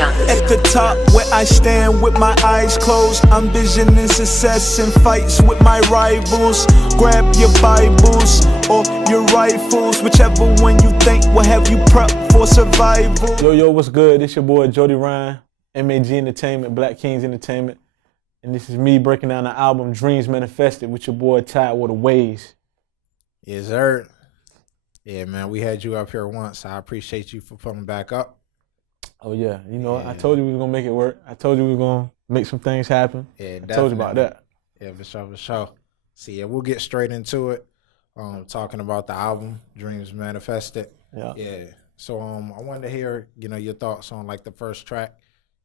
At the top where I stand with my eyes closed, I'm visioning success in fights with my rivals. Grab your Bibles or your rifles, whichever one you think will have you prepped for survival. Yo, what's good? It's your boy Jody Ryan, MAG Entertainment, Black Kings Entertainment. And this is me breaking down the album Dreams Manifested with your boy Ty with the Ways. Yes, sir. Yeah, man, we had you up here once. I appreciate you for pulling back up. Oh, yeah. You know, I told you we were going to make it work. I told you we were going to make some things happen. Yeah, I told you about that. Yeah, for sure. See, yeah, we'll get straight into it. Talking about the album, Dreams Manifested. Yeah. Yeah. So, I wanted to hear, your thoughts on, like, the first track.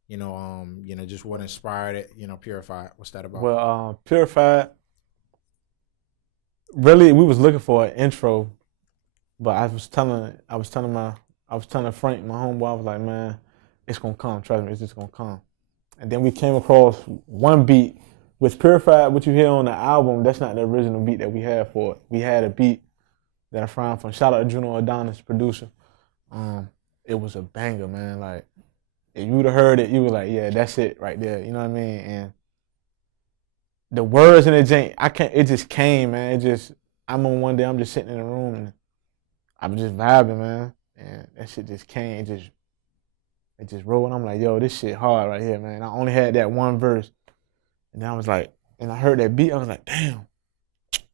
Just what inspired it, Purified. What's that about? Well, Purified, really, we was looking for an intro, but I was telling Frank, my homeboy, I was like, man, it's gonna come. Trust me, it's just gonna come. And then we came across one beat, which Purified, what you hear on the album, that's not the original beat that we had for it. We had a beat that I found from, shout out to Juno Adonis, producer. It was a banger, man. Like, if you would have heard it, you were like, yeah, that's it right there. You know what I mean? And the words in it just came, man. I'm on one day, I'm just sitting in the room and I'm just vibing, man. And that shit just came, it just rolled. I'm like, yo, this shit hard right here, man. I only had that one verse. And then I was like, and I heard that beat, I was like, damn.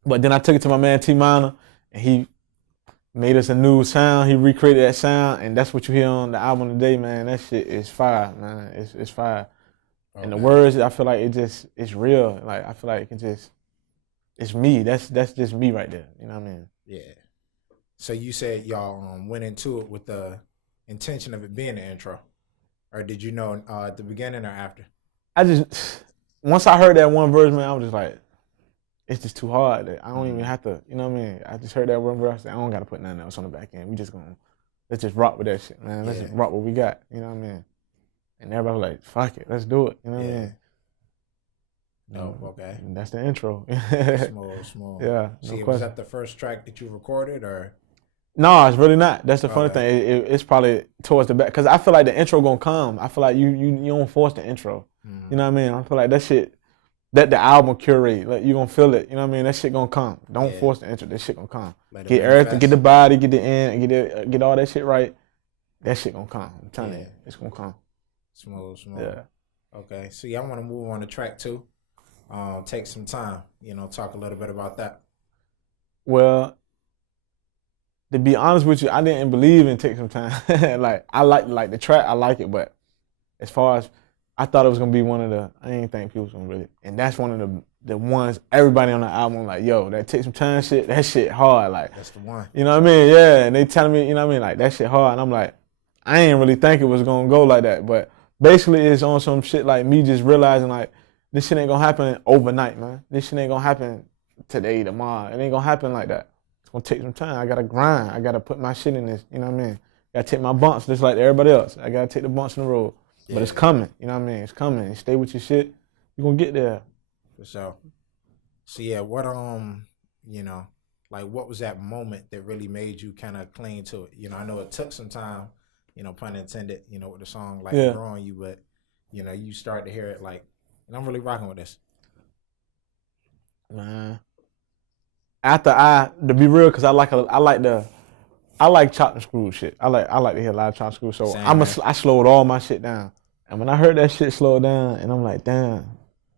But then I took it to my man T Minor and he made us a new sound. He recreated that sound, and that's what you hear on the album today, man. That shit is fire, man. It's fire. Okay. And the words, I feel like it's real. Like, I feel like it's me. That's just me right there. You know what I mean? Yeah. So you said y'all went into it with the intention of it being the intro, or did you know at the beginning or after? Once I heard that one verse, man, I was just like, it's just too hard. I don't even have to, you know what I mean? I just heard that one verse. I don't got to put nothing else on the back end. Let's just rock with that shit, man. Let's just rock what we got, you know what I mean? And everybody was like, fuck it, let's do it, you know what I mean? No, okay. And that's the intro. Small. Yeah, See, was that the first track that you recorded, or? No, it's really not. That's the funny thing. It's probably towards the back, because I feel like the intro gonna come. I feel like you don't force the intro. You know what I mean? I feel like that shit, that the album curate, like you gonna feel it. You know what I mean? That shit gonna come. Don't force the intro. That shit gonna come. Get everything, get the body, get the end, get all that shit right. That shit gonna come. I'm telling you, it's gonna come. Smooth. Yeah. Okay. So I want to move on to track 2. Take some time. Talk a little bit about that. Well, to be honest with you, I didn't believe in Take Some Time. Like, I like the track, I like it, but as far as I thought it was gonna be I didn't think people was gonna really, and that's one of the ones everybody on the album like, yo, that Take Some Time shit, that shit hard, like. That's the one. You know what I mean? Yeah, and they telling me, you know what I mean, like, that shit hard, and I'm like, I ain't really think it was gonna go like that, but basically it's on some shit like me just realizing like, this shit ain't gonna happen overnight, man. This shit ain't gonna happen today, tomorrow. It ain't gonna happen like that. It's gonna take some time. I gotta grind. I gotta put my shit in this, you know what I mean? Gotta take my bumps just like everybody else. I gotta take the bumps in the road. Yeah. But it's coming, you know what I mean? It's coming. Stay with your shit. You're gonna get there. For sure. So yeah, what like what was that moment that really made you kind of cling to it? I know it took some time, pun intended, with the song like growing you, but you start to hear it like, and I'm really rocking with this. Man. To be real, cause I like chop and screw shit. I like to hear a lot of chop and screw. So I slowed all my shit down. And when I heard that shit slow down, and I'm like, damn,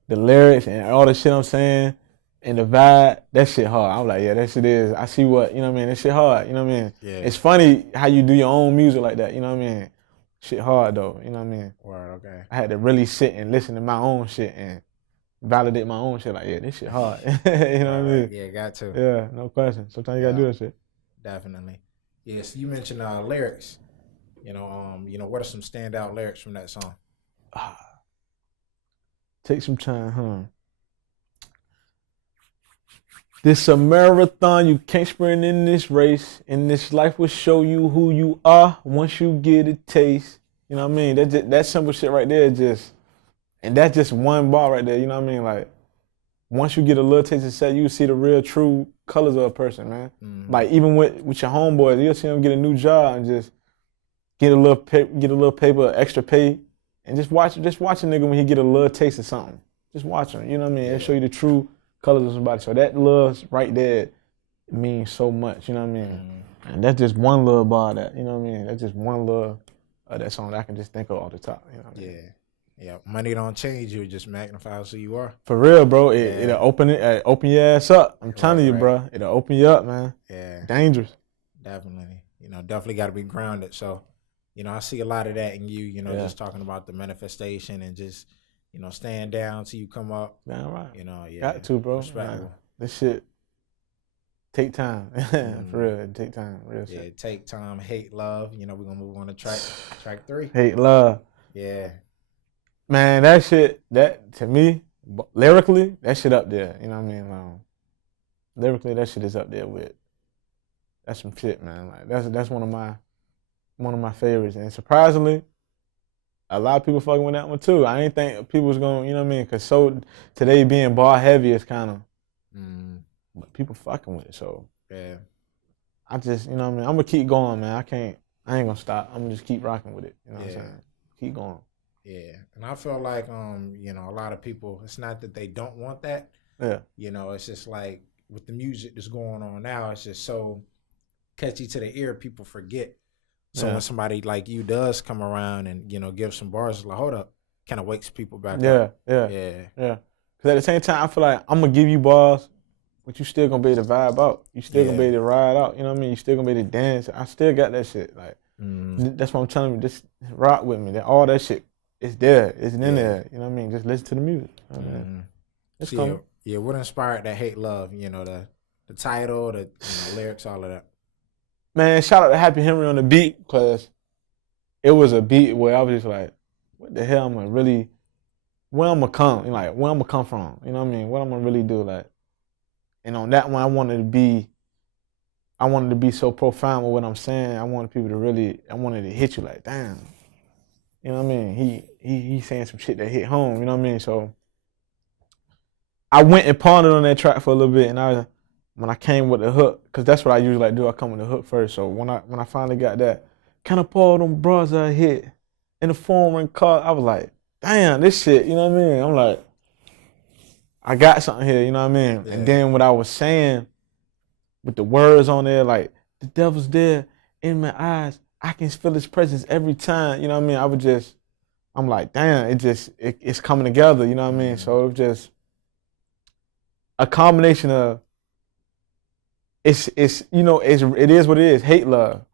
the lyrics and all the shit I'm saying and the vibe, that shit hard. I'm like, yeah, that shit is. I see what, you know what I mean? That shit hard, you know what I mean? Yeah. It's funny how you do your own music like that, you know what I mean? Shit hard though, you know what I mean? Word, okay. I had to really sit and listen to my own shit and validate my own shit. Like, yeah, this shit hard. You know what I mean? Yeah, got to. Yeah, no question. Sometimes you gotta do that shit. Definitely. Yes, you mentioned lyrics. What are some standout lyrics from that song? Take some time, huh? This a marathon, you can't sprint in this race. And this life will show you who you are once you get a taste. You know what I mean? That simple shit right there and that's just one bar right there, you know what I mean? Like, once you get a little taste of set, you see the real true colors of a person, man. Mm-hmm. Like, even with your homeboys, you'll see them get a new job and just get a little paper, extra pay, And just watch a nigga when he get a little taste of something. Just watch him, you know what I mean? It'll show you the true colors of somebody. So that love right there means so much, you know what I mean? And that's just one little bar of that, you know what I mean? That's just one little of that song that I can just think of off the top, you know what I mean? Yeah, money don't change you, it just magnifies who you are. For real, bro. It'll open your ass up. I'm telling you, bro. It'll open you up, man. Yeah. Dangerous. Definitely. You know, definitely got to be grounded. So, you know, I see a lot of that in you, you know, just talking about the manifestation and just, you know, staying down till you come up. Man, right. You know, Got to, bro. Respectable. This shit take time. For real. It take time. Real shit. Yeah, take time. Hate Love. You know, we're going to move on to track 3. Hate Love. Yeah. Man, that shit, that to me, lyrically, that shit up there. You know what I mean? Lyrically, that shit is up there with. That's some shit, man. Like that's one of my favorites. And surprisingly, a lot of people fucking with that one too. I didn't think people was gonna, you know what I mean? Cause today being bar heavy is kind of, but people fucking with it. So yeah, I just, you know what I mean? I'm gonna keep going, man. I ain't gonna stop. I'm gonna just keep rocking with it. You know what I'm saying? Keep going. Yeah, and I feel like, you know, a lot of people, it's not that they don't want that. Yeah. You know, it's just like with the music that's going on now, it's just so catchy to the ear, people forget. So when somebody like you does come around and, you know, give some bars, it's like, hold up, kind of wakes people back up. Yeah. Because at the same time, I feel like I'm going to give you bars, but you still going to be able to vibe out. You still going to be able to ride out. You know what I mean? You still going to be able to dance. I still got that shit. Like, that's what I'm telling you. Just rock with me. All that shit. It's there. It's in there. You know what I mean? Just listen to the music. You know what I mean? It's coming. Yeah, what inspired that Hate Love? You know, the title, the lyrics, all of that. Man, shout out to Happy Henry on the beat, because it was a beat where I was just like, what the hell am I really, where I'm going to come? Like, where I'm going to come from? You know what I mean? What I'm going to really do? Like, and on that one, I wanted to be so profound with what I'm saying. I wanted to hit you like, damn. You know what I mean? He's saying some shit that hit home, you know what I mean? So I went and pondered on that track for a little bit, and when I came with the hook, because that's what I usually do, I come with the hook first. So when I finally got that, kind of pour them bras I hit in the foreign car, I was like, damn, this shit, you know what I mean? I'm like, I got something here, you know what I mean? Yeah. And then what I was saying with the words on there, like, the devil's there in my eyes. I can feel his presence every time, you know what I mean? I'm like, damn, it's coming together, you know what I mean? So it was just a combination of, it is what it is, hate love.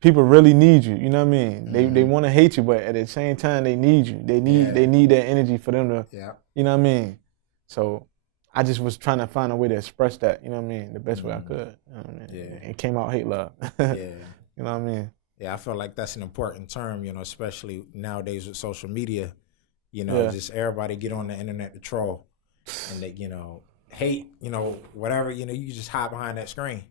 People really need you, you know what I mean? They want to hate you, but at the same time, they need you. They need that energy for them to, you know what I mean? So I just was trying to find a way to express that, you know what I mean? The best way I could, you know what I mean? Yeah. It came out hate love. You know what I mean? Yeah, I feel like that's an important term, you know, especially nowadays with social media. You know, just everybody get on the internet to troll, and they, you know, hate, you know, whatever, you know, you just hide behind that screen.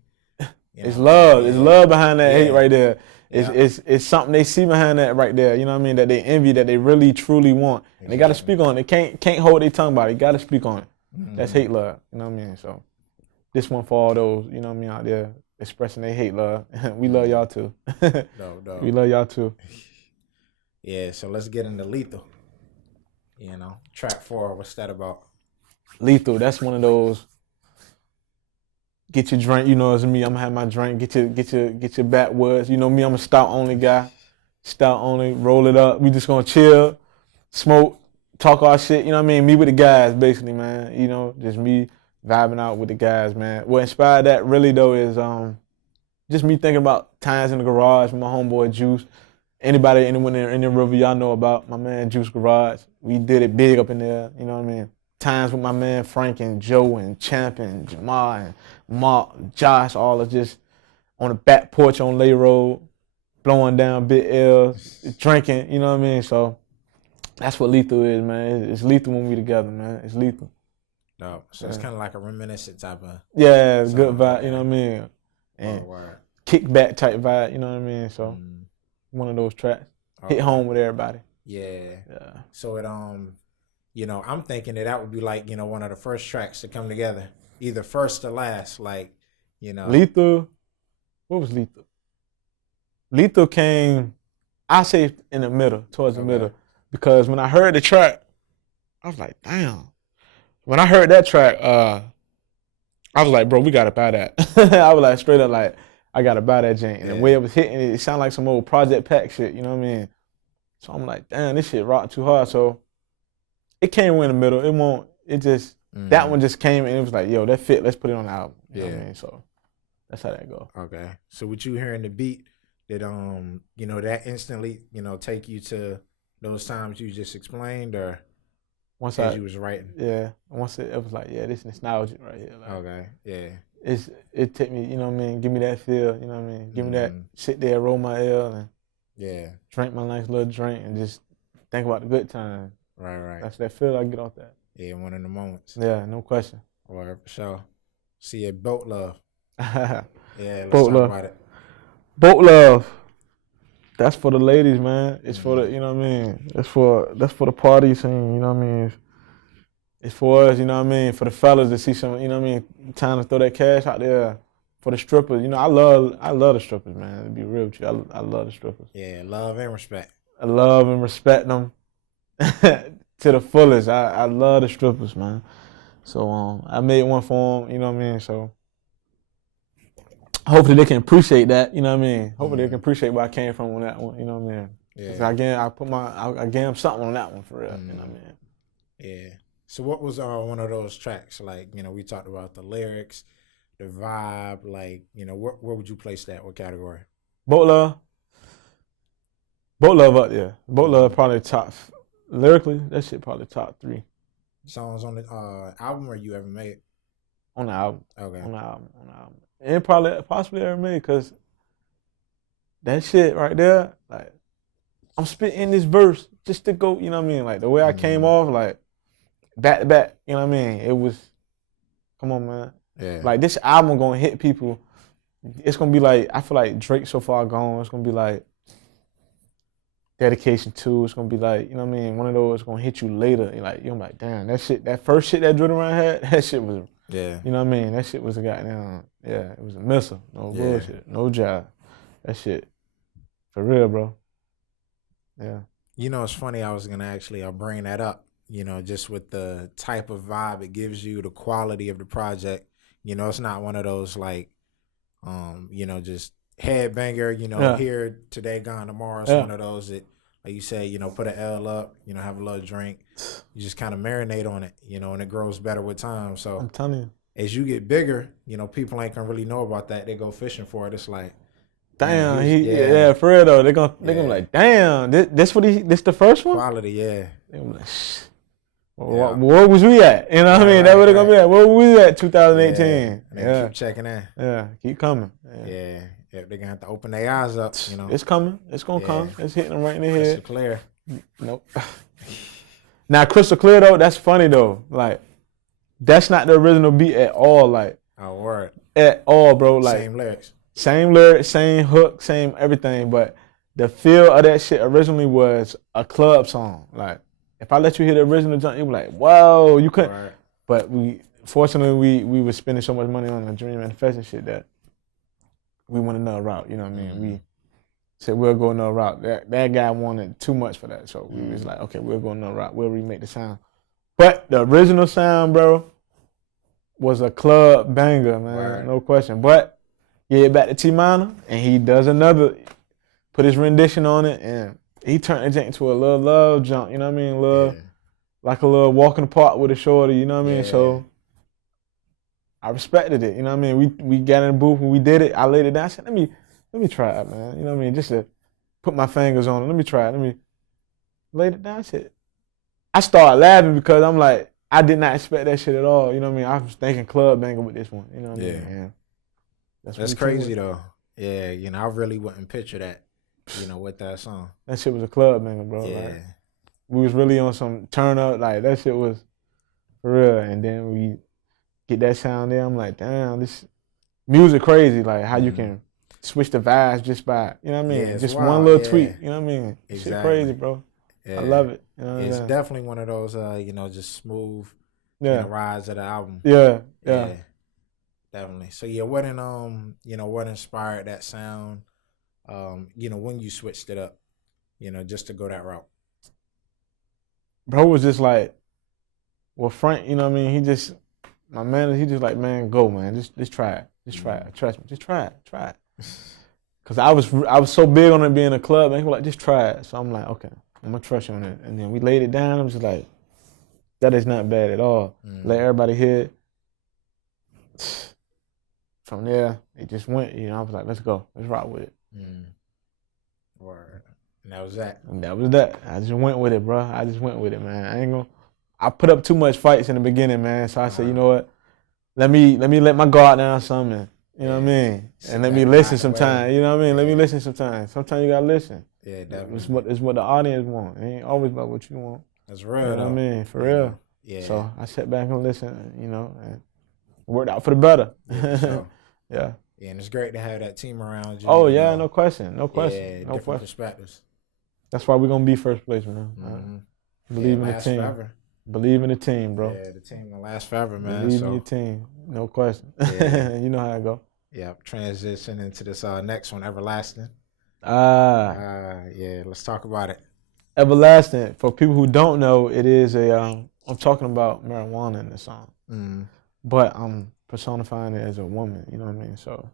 It's love. It's love behind that hate right there. It's something they see behind that right there, you know what I mean, that they envy, that they really, truly want. And they got to speak on it. They can't hold their tongue about it. You got to speak on it. That's hate love, you know what I mean? So this one for all those, you know what I mean, out there expressing they hate love. We love y'all too. No. We love y'all too. Yeah, so let's get into Lethal. You know, track 4, what's that about? Lethal, that's one of those, get your drink, you know, it's me, I'm gonna have my drink, get your backwoods. You know me, I'm a stout only guy. Stout only, roll it up. We just gonna chill, smoke, talk our shit, you know what I mean? Me with the guys, basically, man. You know, just me vibing out with the guys, man. What inspired that really though is just me thinking about times in the garage with my homeboy Juice. Anyone in the river y'all know about my man Juice Garage. We did it big up in there, you know what I mean? Times with my man Frank and Joe and Champ and Jamal and Mark, Josh, all of just on the back porch on Lay Road, blowing down big L's, drinking, you know what I mean? So that's what Lethal is, man. It's lethal when we together, man. It's lethal. No, so it's kind of like a reminiscent type of. Yeah, good vibe, you know what I mean? And kickback type vibe, you know what I mean? So one of those tracks. Hit home with everybody. Yeah. So it you know, I'm thinking that would be like, you know, one of the first tracks to come together, either first or last, like, you know. Lethal. What was Lethal? Lethal came, I say in the middle, towards the middle. because when I heard the track, I was like, damn. When I heard that track, I was like, bro, we gotta buy that. I was like, straight up, like, I gotta buy that jank. And the way it was hitting, it sounded like some old Project Pack shit. You know what I mean? So I'm like, damn, this shit rocked too hard. So it came in the middle. It won't. It just that one just came and it was like, yo, that fit. Let's put it on the album. You know what I mean? So that's how that go. Okay. So with you hearing the beat, did that instantly, take you to those times you just explained, or once as you was writing? Yeah. Once it was like, yeah, this nostalgia right here. Like, okay. Yeah. It took me, you know what I mean? Give me that feel, you know what I mean? Give me that, sit there, roll my L and drink my nice little drink and just think about the good time. Right. That's that feel I get off that. Yeah, one of the moments. Yeah, no question. Or for sure. See it, Boat Love. Yeah, let's Boat talk Love. about it. Boat Love. That's for the ladies, man. It's for the, you know what I mean? That's for the party scene, you know what I mean? It's for us, you know what I mean? For the fellas to see some, you know what I mean? Time to throw that cash out there. For the strippers, I love the strippers, man. To be real with you, I love the strippers. Yeah, love and respect. I love and respect them to the fullest. I love the strippers, man. So I made one for them, you know what I mean? So hopefully they can appreciate that, you know what I mean? Hopefully they can appreciate where I came from on that one, you know what I mean? Yeah. I gave them something on that one for real, you know what I mean? Yeah. So what was one of those tracks? Like, we talked about the lyrics, the vibe, like, where would you place that? What category? Boat Love up there. Boat Love probably top, lyrically, that shit probably top 3. Songs on the album or you ever made? On the album. Okay. On the album. And possibly ever made, because that shit right there, like, I'm spitting this verse just to go, you know what I mean? Like, the way I came off, like, back to back, you know what I mean? It was, come on, man. Yeah. Like, this album gonna hit people. It's gonna be like, I feel like Drake So Far Gone. It's gonna be like Dedication 2. It's gonna be like, you know what I mean? One of those gonna hit you later. You're like, damn, that first shit that Jody Ryan had, that shit was, you know what I mean? That shit was a goddamn, it was a missile. No bullshit, no job. That shit, for real, bro. Yeah. It's funny, I was gonna actually bring that up, just with the type of vibe it gives you, the quality of the project. It's not one of those like, just headbanger, here today, gone tomorrow. It's one of those that, like you say, put an L up, have a little drink. You just kind of marinate on it, and it grows better with time. So I'm telling you. As you get bigger, people ain't gonna really know about that. They go fishing for it. It's like, damn, for real though. They're gonna be like, damn, this the first one? Quality, yeah. They gonna be like, shh. Where was we at? You know what I mean? That's what they're gonna be at. Where were we at 2018? And they keep checking in. Yeah, keep coming. Yeah, they're gonna have to open their eyes up, It's coming. It's gonna come. It's hitting them right in the head. Crystal clear. Nope. Now, Crystal Clear though, that's funny though. Like, that's not the original beat at all. Like, oh, word. At all, bro. Like, Same lyrics, same hook, same everything. But the feel of that shit originally was a club song. Like, if I let you hear the original jump, you be like, whoa, you couldn't. Right. But fortunately, we were spending so much money on the Dream Manifesting shit that we went another route. You know what I mean? We said we'll go another route. That guy wanted too much for that, so we was like, okay, we'll go another route. We'll remake the sound. But the original sound, bro, was a club banger, man, no question. But yeah, back to T Minor, and he does put his rendition on it, and he turned it into a little love jump. You know what I mean? Like a little walk in the park with a shorty. You know what I mean? So I respected it. You know what I mean? We got in the booth and we did it. I laid it down. I said, let me try it, man. You know what I mean? Just to put my fingers on it. Let me try it. Let me lay it down. I started laughing because I'm like, I did not expect that shit at all. You know what I mean? I was thinking club banger with this one. You know what I mean? Yeah. That's crazy though. Yeah, I really wouldn't picture that, with that song. That shit was a club banger, bro. Yeah. Like, we was really on some turn up. Like, that shit was for real. And then we get that sound there. I'm like, damn, this music crazy. Like, how you can switch the vibes just by, you know what I mean? Yeah, just wild. one little tweak. You know what I mean? Exactly. Shit crazy, bro. Yeah. I love it. You know it's definitely one of those, just smooth rides of the album. Yeah. Definitely. So what inspired that sound? When you switched it up, just to go that route. bro was just like, well, Frank, you know what I mean? He just, my man, he just like, man, go, man. Just try it. Just try it. Trust me. Just try it. Try it. Because I was so big on it being a club, and he was like, just try it. So I'm like, okay, I'm going to trust you on it. And then we laid it down. I'm just like, that is not bad at all. Let everybody hear it. From there, it just went, you know, I was like, let's go. Let's rock with it. Word. And that was that. And that was that. I just went with it, bro. I just went with it, man. I put up too much fights in the beginning, man. So I said, you know what? Let me let my guard down something. You know what I mean? And let me listen sometimes. You know what I mean? Let me listen sometimes. Sometimes you gotta listen. Yeah, definitely. It's what the audience want. It ain't always about what you want. That's real. You know what I mean? For real. Yeah. So I sat back and listened, you know, and worked out for the better. Yeah. So. Yeah. Yeah, and it's great to have that team around you. Oh yeah, no question. No question. Yeah, no different perspectives. That's why we're gonna be first place, man. Believe in the team. Forever. Believe in the team, bro. Yeah, the team will last forever, man. Believe in your team. No question. Yeah. You know how it go. Yep. Transition into this next one, Everlasting. Yeah, let's talk about it. Everlasting. For people who don't know, it is I'm talking about marijuana in the song. But I'm personifying it as a woman, you know what I mean? So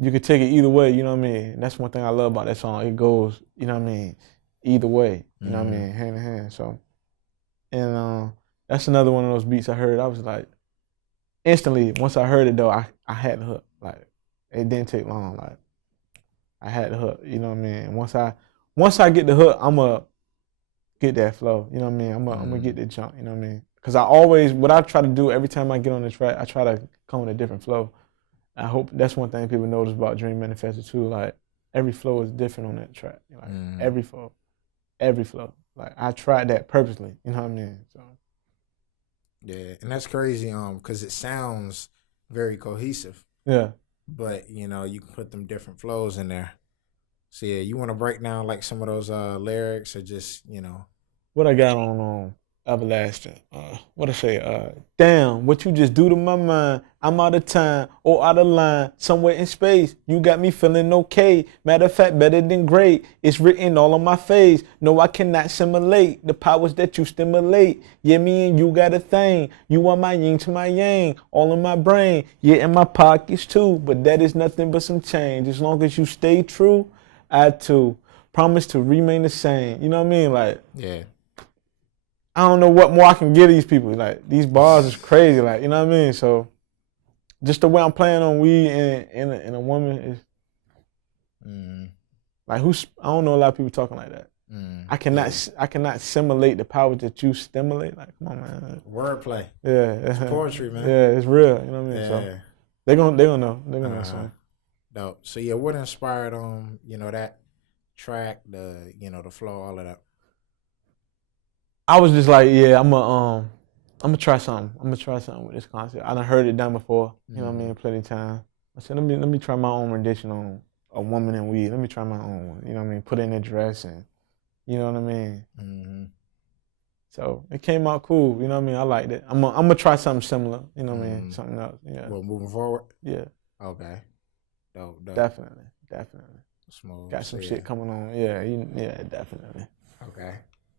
you could take it either way, you know what I mean? And that's one thing I love about that song. It goes, you know what I mean, either way, you know what I mean, hand in hand. So, and that's another one of those beats I heard. I was like, instantly, once I heard it though, I had the hook. Like, it didn't take long. Like, I had the hook, you know what I mean? Once I get the hook, I'ma get that flow, you know what I mean? I'm gonna get the jump, you know what I mean? Because what I try to do every time I get on the track, I try to come with a different flow. I hope that's one thing people notice about Dream Manifesto too. Like, every flow is different on that track. Like, every flow. Like, I tried that purposely, you know what I mean? So. Yeah, and that's crazy, because it sounds very cohesive. Yeah. But, you know, you can put them different flows in there. So, yeah, you want to break down, like, some of those lyrics or just, you know. What I got on Everlasting. What I say? Damn, what you just do to my mind. I'm out of time or out of line. Somewhere in space, you got me feeling okay. Matter of fact, better than great. It's written all on my face. No, I cannot simulate the powers that you stimulate. Yeah, me and you got a thing. You are my yin to my yang, all in my brain. Yeah, in my pockets too. But that is nothing but some change. As long as you stay true, I too promise to remain the same. You know what I mean? Like, yeah. I don't know what more I can give these people. Like, these bars is crazy. Like, you know what I mean? So, just the way I'm playing on weed and a woman is like, I don't know a lot of people talking like that. I cannot simulate the power that you stimulate. Like, come on, man. Wordplay. Yeah, it's poetry, man. Yeah, it's real. You know what I mean? Yeah. So they gonna know. They're gonna know something. Dope. So yeah, what inspired you know, that track, the flow, all of that? I was just like, yeah, I'm gonna try something. I'm gonna try something with this concept. I done heard it done before, you know what I mean, plenty of time. I said, let me try my own rendition on a woman in weed. Let me try my own one. You know what I mean? Put in a dress and, you know what I mean? So it came out cool. You know what I mean? I liked it. I'm gonna try something similar. You know what I mean? Something else. Yeah. Well, moving forward. Yeah. Okay. Dope. Definitely. Smooth. Got some shit coming on. Yeah. Yeah. Definitely. Okay.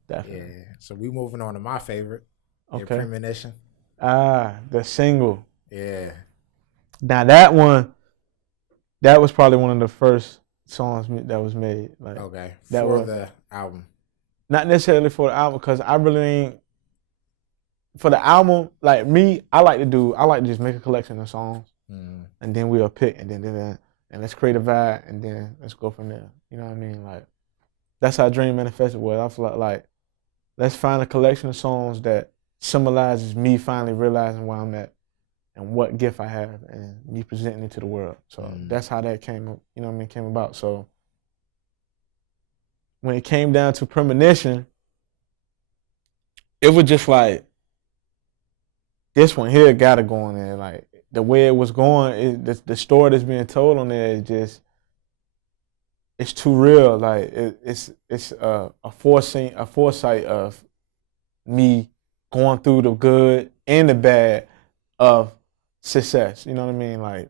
Definitely. Yeah. So we moving on to my favorite. Okay. Premonition. The single. Yeah. Now that one, that was probably one of the first songs that was made. Like, okay. That for the album. Not necessarily for the album, because I really ain't. For the album, like me, I like to just make a collection of songs, and then we'll pick, and then let's create a vibe, and then let's go from there. You know what I mean? Like, that's how Dream Manifested was. I feel like let's find a collection of songs that symbolizes me finally realizing where I'm at and what gift I have, and me presenting it to the world. So that's how that came about. So when it came down to Premonition, it was just like, this one here gotta go on there. Like, the way it was going, the story that's being told on there is just, it's too real. Like, it's a foresight of me going through the good and the bad of success. You know what I mean? Like,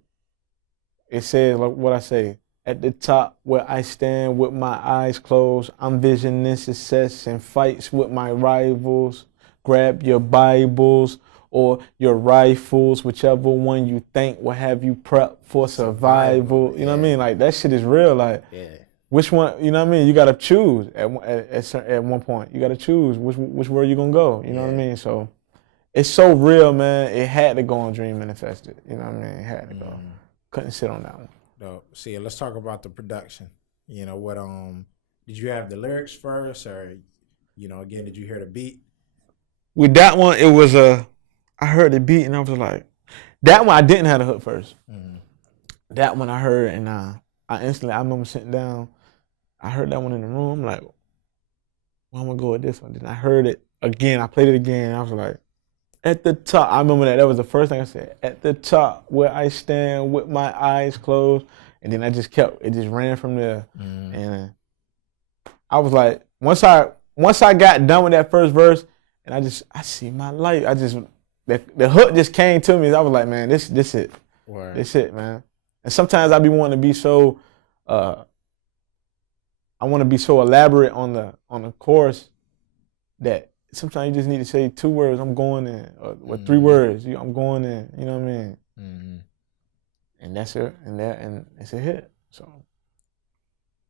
it says, like what I say, At the top where I stand with my eyes closed, I'm visioning success and fights with my rivals. Grab your Bibles or your rifles, whichever one you think will have you prep for survival. You know what I mean? Like, that shit is real. Like, which one, you know what I mean? You got to choose at one point. You got to choose which word you going to go. You know what I mean? So it's so real, man. It had to go on Dream Manifested. You know what I mean? It had to go. Couldn't sit on that one. Dope. See, let's talk about the production. You know, what did you have the lyrics first, or, you know, again, did you hear the beat? With that one, it was I heard the beat and I was like, that one I didn't have the hook first. That one I heard and I remember sitting down, I heard that one in the room, I'm like, well, I'm gonna go with this one. Then I heard it again, I played it again, and I was like, at the top, I remember that was the first thing I said, at the top where I stand with my eyes closed, and then it just ran from there. And I was like, once I got done with that first verse, and I see my light, the hook just came to me. I was like, man, this it. Word. This it, man. And sometimes I be wanting to be so, I want to be so elaborate on the chorus that sometimes you just need to say 2 words, I'm going in, or 3 words, I'm going in, you know what I mean? And that's it, and it's a hit.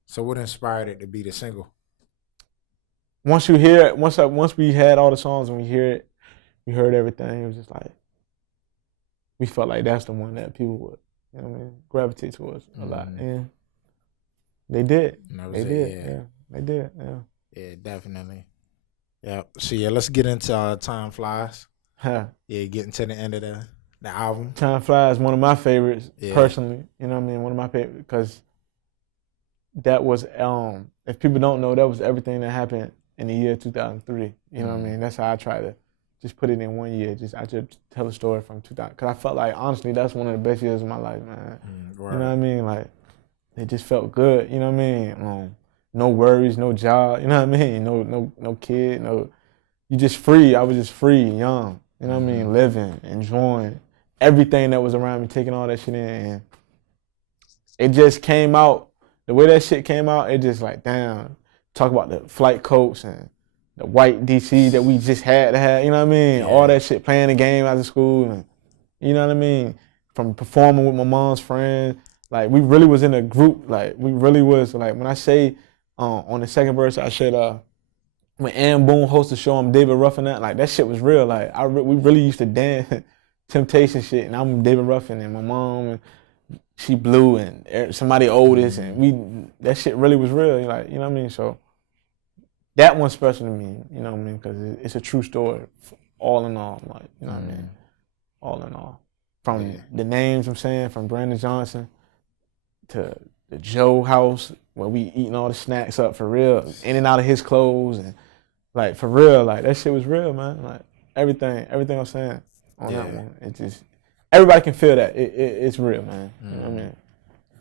So what inspired it to be the single? Once you hear it, once we had all the songs and we heard everything, it was just like, we felt like that's the one that people would, you know what I mean, gravitate towards a lot. And they did. They did. Yeah, definitely. Yeah. So let's get into Time Flies. Yeah, getting to the end of the album. Time Flies, one of my favorites, personally. You know what I mean? One of my favorites, because that was, if people don't know, that was everything that happened in the year 2003. You know what I mean? That's how I try to just put it in one year. I just tell a story from 2000. Because I felt like, honestly, that's one of the best years of my life, man. You know what I mean? Like, it just felt good. You know what I mean? No worries, no job. You know what I mean? No kid. You just free. I was just free, young. You know what I mean? Living, enjoying everything that was around me, taking all that shit in. And it just came out. The way that shit came out, it just like, damn. Talk about the flight coats and the white DC that we just had to have, you know what I mean? Yeah. All that shit, playing the game after school, and you know what I mean? From performing with my mom's friends, like we really was in a group, like we really was, like when I say on the second verse, I said when Ann Boone hosted the show, I'm David Ruffin, that shit was real, like we really used to dance Temptation shit, and I'm David Ruffin, and my mom, and she Blue, and somebody oldest, and that shit really was real, like, you know what I mean? So that one's special to me, you know what I mean? Because it's a true story, all in all, like, you know what I mean? All in all. From the names I'm saying, from Brandon Johnson to the Joe house, where we eating all the snacks up for real, in and out of his clothes, and like, for real, like, that shit was real, man. Like, everything I'm saying on that one, it just, everybody can feel that. It's real, man. You know what I mean?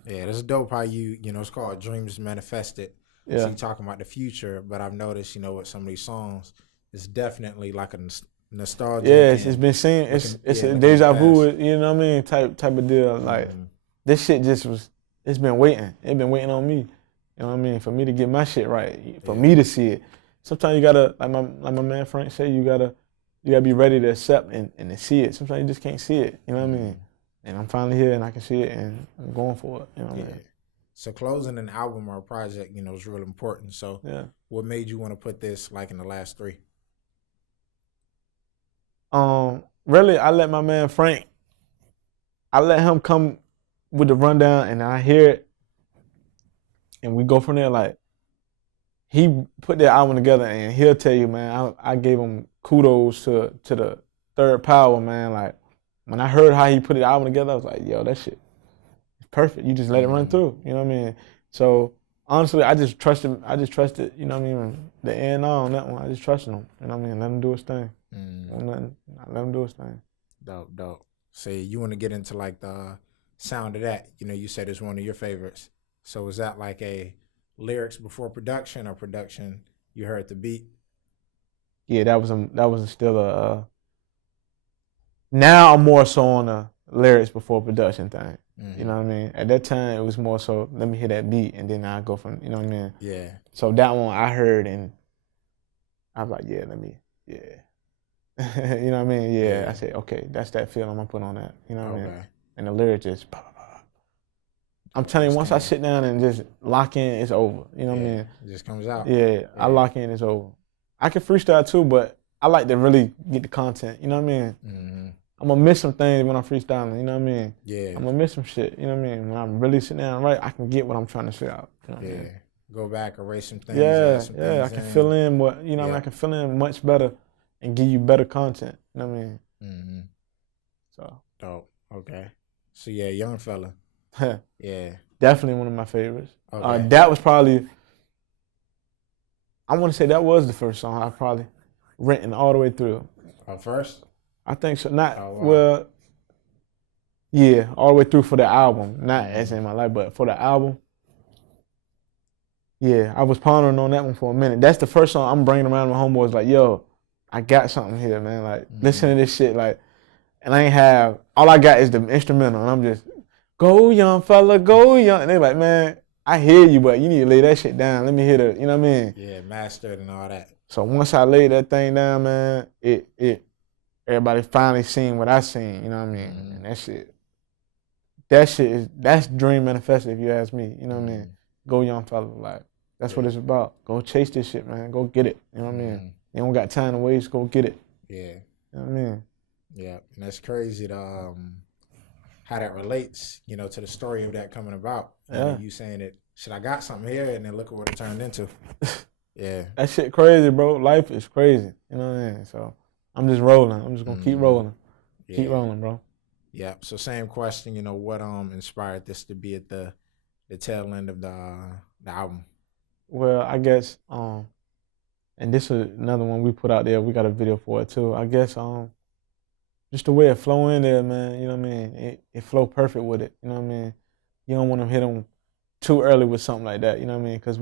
Yeah, that's dope how you know, it's called Dreams Manifested. Yeah. So you're talking about the future, but I've noticed, you know, with some of these songs, it's definitely like a nostalgia. Yeah, it's been seen. It's a deja vu, you know what I mean, type of deal. Like, this shit just was, it's been waiting. It's been waiting on me. You know what I mean? For me to get my shit right, for me to see it. Sometimes you gotta, like my man Frank said, you gotta be ready to accept and to see it. Sometimes you just can't see it. You know what I mean? And I'm finally here and I can see it and I'm going for it. You know what I mean? So closing an album or a project, you know, is real important. So what made you want to put this like in the last 3? Really, I let my man Frank, I let him come with the rundown and I hear it and we go from there. Like, he put that album together and he'll tell you, man, I gave him kudos to the third power, man. Like, when I heard how he put the album together, I was like, yo, that shit is perfect. You just let it run through. You know what I mean? So honestly, I just trusted, you know what I mean, the A&R on that one. I just trusted him. You know what I mean? Let him do his thing. Let him do his thing. Dope. Say, you want to get into like the sound of that. You know, you said it's one of your favorites. So is that like a lyrics before production, or production you heard the beat? Yeah, that was still a now I'm more so on lyrics before production thing. You know what I mean? At that time, it was more so, let me hear that beat, and then I go from, you know what I mean? Yeah. So that one I heard, and I was like, yeah, let me, yeah. You know what I mean? Yeah. I said, okay, that's that feel I'm gonna put on that. You know what I mean? And the lyrics just, I'm telling you, once I sit down and just lock in, it's over. You know what I mean? It just comes out. Yeah, I lock in, it's over. I can freestyle too, but I like to really get the content. You know what I mean? I'm gonna miss some things when I'm freestyling. You know what I mean? Yeah. I'm gonna miss some shit. You know what I mean? When I'm really sitting down and write, I can get what I'm trying to say out. You know what I mean? Go back, erase some things. Yeah, I can fill in what, you know what I mean? I can fill in much better and give you better content. You know what I mean? So. Dope. Okay. So yeah, young fella. Yeah. Definitely one of my favorites. Okay. That was probably, I want to say that was the first song I probably written all the way through. First? I think so. Not, well, yeah, all the way through for the album. Not as in my life, but for the album. Yeah, I was pondering on that one for a minute. That's the first song I'm bringing around my homeboys like, yo, I got something here, man. Like, listen to this shit. Like, and I ain't have, all I got is the instrumental. And I'm just, go young fella, go young. And they like, man, I hear you, but you need to lay that shit down. Let me hear the, you know what I mean? Yeah, mastered and all that. So once I laid that thing down, man, everybody finally seen what I seen, you know what I mean? And that's dream manifested if you ask me, you know what I mean? Go young fella, like, that's what it's about. Go chase this shit, man. Go get it, you know what I mean? You don't got time to waste, go get it. Yeah. You know what I mean? Yeah, and that's crazy to how that relates, you know, to the story of that coming about. Yeah. You saying it, shit, I got something here, and then look at what it turned into. Yeah. That shit crazy, bro. Life is crazy. You know what I mean? So I'm just rolling. I'm just gonna keep rolling. Yeah. Keep rolling, bro. Yeah. So same question, you know, what inspired this to be at the tail end of the album? Well, I guess and this is another one we put out there. We got a video for it too. I guess just the way it flow in there, man. You know what I mean? It flow perfect with it. You know what I mean? You don't want to hit them too early with something like that. You know what I mean? Because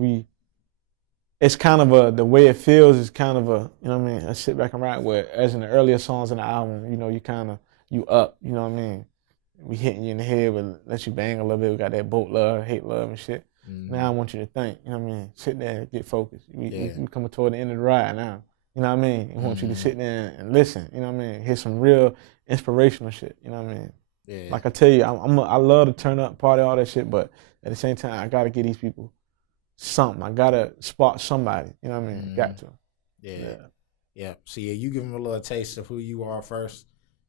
it's kind of the way it feels is kind of you know what I mean? I sit back and ride where, as in the earlier songs in the album, you know, you up. You know what I mean? We hitting you in the head, but let you bang a little bit. We got that boat love, hate love, and shit. Now I want you to think. You know what I mean? Sit there, get focused. We coming toward the end of the ride now. You know what I mean? I want you to sit there and listen. You know what I mean? Hear some real inspirational shit. You know what I mean? Yeah. Like I tell you, I love to turn up, party, all that shit, but at the same time, I gotta give these people something. I gotta spot somebody. You know what I mean? Got to. Yeah. So yeah, you give them a little taste of who you are first.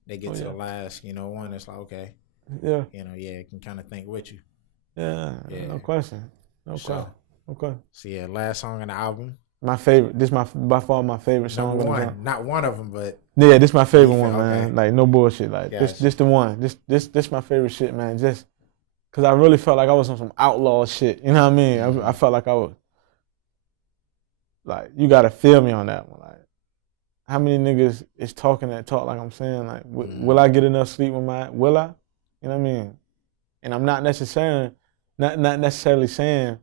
They get to the last, you know, one. It's like, okay. Yeah. You know, yeah, can kind of think with you. Yeah. No question. No question. Okay. So yeah, last song on the album. My favorite. This is by far my favorite song. Not one of them, but yeah, this is my favorite one, man. Okay. Like no bullshit. Like this the one. This my favorite shit, man. Just cause I really felt like I was on some outlaw shit. You know what I mean? I felt like I was like, you gotta feel me on that one. Like, how many niggas is talking that talk like I'm saying? Like, will I get enough sleep with will I? You know what I mean? And I'm not necessarily saying,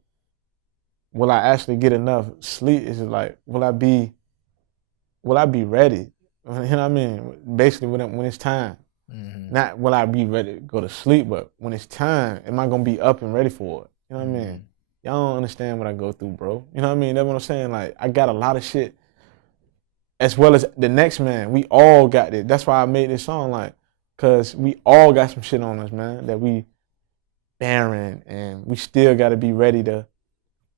will I actually get enough sleep? It's just like, will I be ready? You know what I mean? Basically, when it's time. Not will I be ready to go to sleep, but when it's time, am I gonna be up and ready for it? You know what I mean? Y'all don't understand what I go through, bro. You know what I mean? That's what I'm saying. Like, I got a lot of shit, as well as the next man. We all got it. That's why I made this song, like, cause we all got some shit on us, man, that we bearing, and we still got to be ready to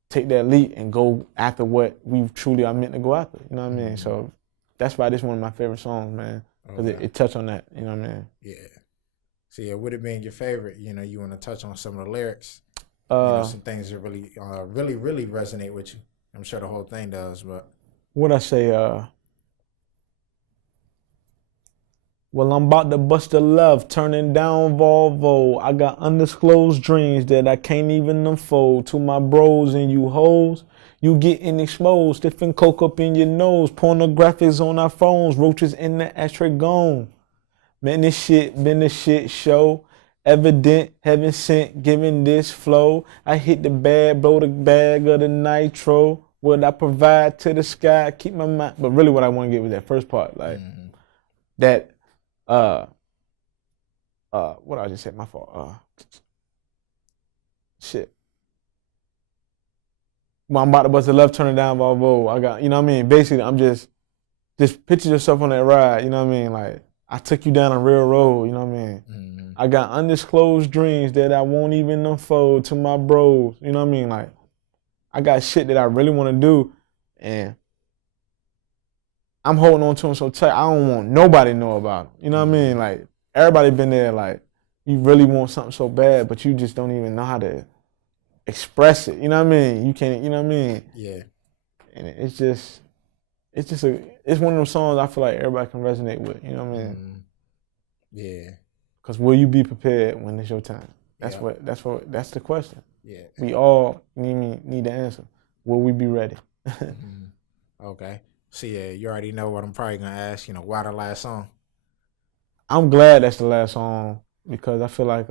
take that leap and go after what we truly are meant to go after. You know what I mean? So that's why this is one of my favorite songs, man, because it touched on that. You know what I mean? Yeah. So yeah, would it been your favorite? You know, you want to touch on some of the lyrics. You know, some things that really resonate with you. I'm sure the whole thing does, but what I say? Well, I'm about to bust a love, turning down Volvo. I got undisclosed dreams that I can't even unfold. To my bros and you hoes, you getting exposed. Stiffing coke up in your nose, pornographics on our phones, roaches in the ashtray gone. Man, this shit been a shit show. Evident, heaven sent, giving this flow. I hit the bag, blow the bag of the nitro. What I provide to the sky, keep my mind. But really what I want to get was that first part, like that what I just said, my fault. Shit. When I'm about to bust a left turning down Volvo, I got, you know what I mean? Basically, I'm just picture yourself on that ride, you know what I mean? Like, I took you down a real road, you know what I mean? Mm-hmm. I got undisclosed dreams that I won't even unfold to my bros, you know what I mean? Like, I got shit that I really want to do, and I'm holding on to them so tight, I don't want nobody to know about it, you know what I mean? Like, everybody been there, like, you really want something so bad, but you just don't even know how to express it, you know what I mean? You can't, you know what I mean? Yeah. And it's one of those songs I feel like everybody can resonate with, you know what I mean? Mm-hmm. Yeah. Because will you be prepared when it's your time? That's the question. Yeah. We all need the answer. Will we be ready? Mm-hmm. Okay. So yeah, you already know what I'm probably gonna ask. You know, why the last song? I'm glad that's the last song because I feel like,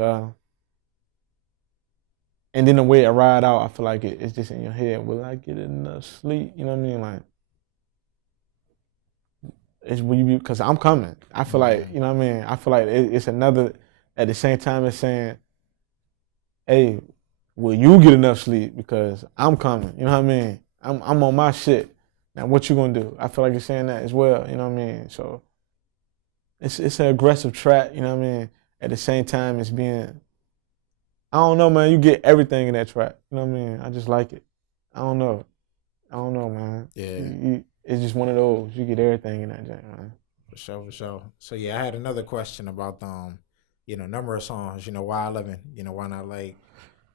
and then the way it ride out, I feel like it's just in your head. Will I get enough sleep? You know what I mean? Like, it's will you be, because I'm coming. I feel like, you know what I mean? I feel like it's another, at the same time it's saying, hey, will you get enough sleep? Because I'm coming. You know what I mean? I'm on my shit. Now what you gonna do? I feel like it's saying that as well, you know what I mean? So it's an aggressive track, you know what I mean? At the same time it's being, I don't know, man, you get everything in that track. You know what I mean? I just like it. I don't know, man. Yeah. It's just one of those. You get everything in that track, man. For sure. So yeah, I had another question about you know, number of songs, you know, why 11? You know, why not like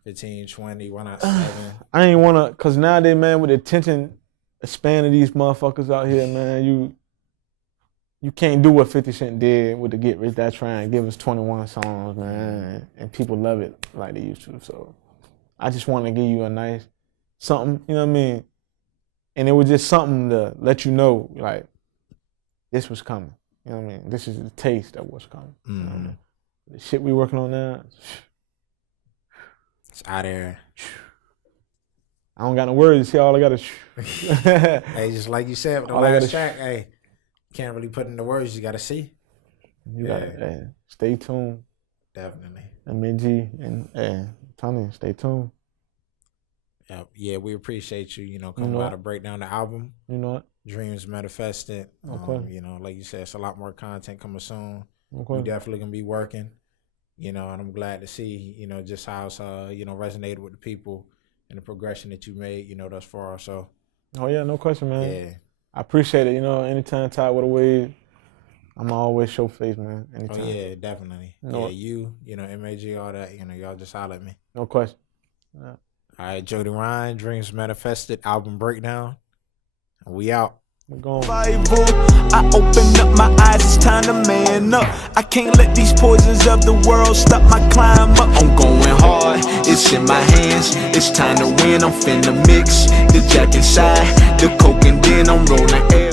15, 20, why not 7? I ain't wanna, cause nowadays, man, with the attention span of these motherfuckers out here, man, you can't do what 50 Cent did with the Get Rich That Trying, give us 21 songs, man, and people love it like they used to. So I just want to give you a nice something, you know what I mean? And it was just something to let you know, like, this was coming. You know what I mean? This is the taste of what's coming. Mm-hmm. You know what I mean? The shit we working on now, it's out there. I don't got no words. See, all I got is. Hey, just like you said with the All I last gotta track, hey, can't really put in the words. You gotta see. You gotta stay tuned. Definitely. MG and Tony, stay tuned. Yeah, we appreciate you. You know, coming by to break down the album. You know what? Dreams manifested. Okay. You know, like you said, it's a lot more content coming soon. Okay. We definitely gonna be working. You know, and I'm glad to see, you know, just how it's you know, resonated with the people and the progression that you made, you know, thus far. So. Oh yeah, no question, man. Yeah. I appreciate it. You know, anytime Todd with a wave, I'm always show face, man. Anytime. Oh yeah, definitely. No. Yeah, you know, MAG, all that. You know, y'all just holler at me. No question. All right, Jody Ryan, Dreams Manifested, album breakdown. We out. We're going. Bible, I open up my eyes, it's time to man up. I can't let these poisons of the world stop my climb up. I'm going hard, it's in my hands, it's time to win. I'm finna mix the jack inside, the coke, and then I'm rolling air.